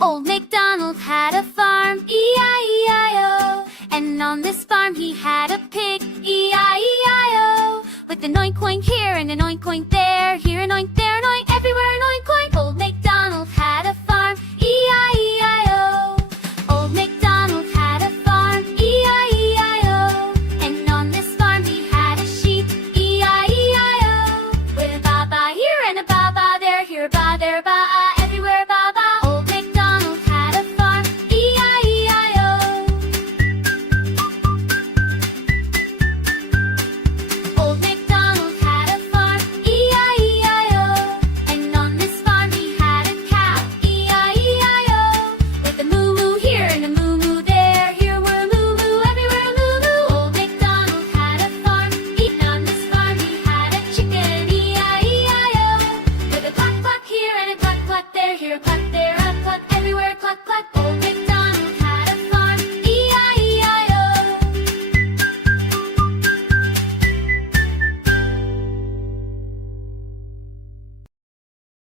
Old MacDonald had a farm, E-I-E-I-O. And on this farm he had a pig, E-I-E-I-O. With an oink oink here and an oink